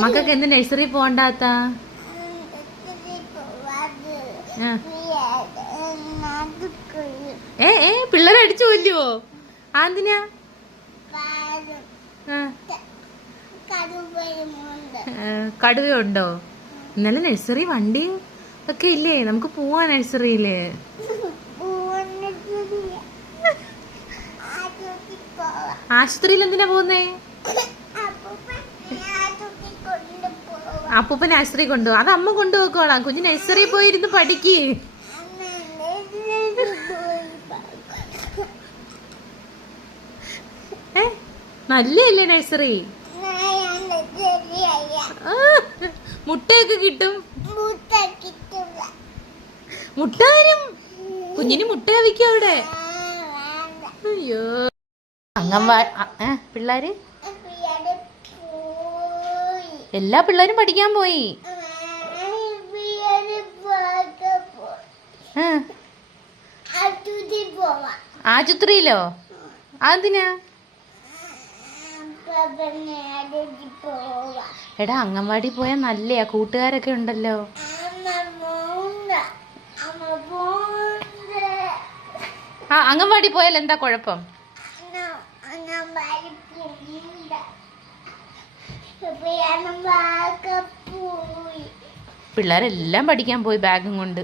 മക്കൾക്ക് എന്ത് നഴ്സറി പോണ്ടാത്ത? പിള്ളേരെ അടിച്ചു കൊല്ലുവോ? ആന്തിനാ? കടുവയുണ്ടോ? ഇന്നലെ നഴ്സറി വണ്ടി ഒക്കെ ഇല്ലേ? നമുക്ക് പോവാ നഴ്സറിയില്. ആശുപത്രിയിൽ എന്തിനാ പോകുന്നേ? അപ്പൂപ്പൻ ആശുപത്രി കൊണ്ടുപോകും. അത് അമ്മ കൊണ്ടുപോയിക്കോളാം. കുഞ്ഞ് നഴ്സറി പോയിരുന്ന് പഠിക്ക്. നല്ലല്ലേ നഴ്സറി? മുട്ടയൊക്കെ കിട്ടും. മുട്ട തരും. കുഞ്ഞിന് മുട്ട വിൽക്കും അവിടെ. അയ്യോ, പിള്ളേര് എല്ലാ പിള്ളേരും പഠിക്കാൻ പോയി. ആശുപത്രിയിലോ? അതിനാ? എടാ, അംഗൻവാടി പോയാൽ നല്ലയാ, കൂട്ടുകാരൊക്കെ ഉണ്ടല്ലോ. അംഗൻവാടി പോയാൽ എന്താ കുഴപ്പം? പിള്ളേരെല്ലാം പഠിക്കാൻ പോയി ബാഗും കൊണ്ട്.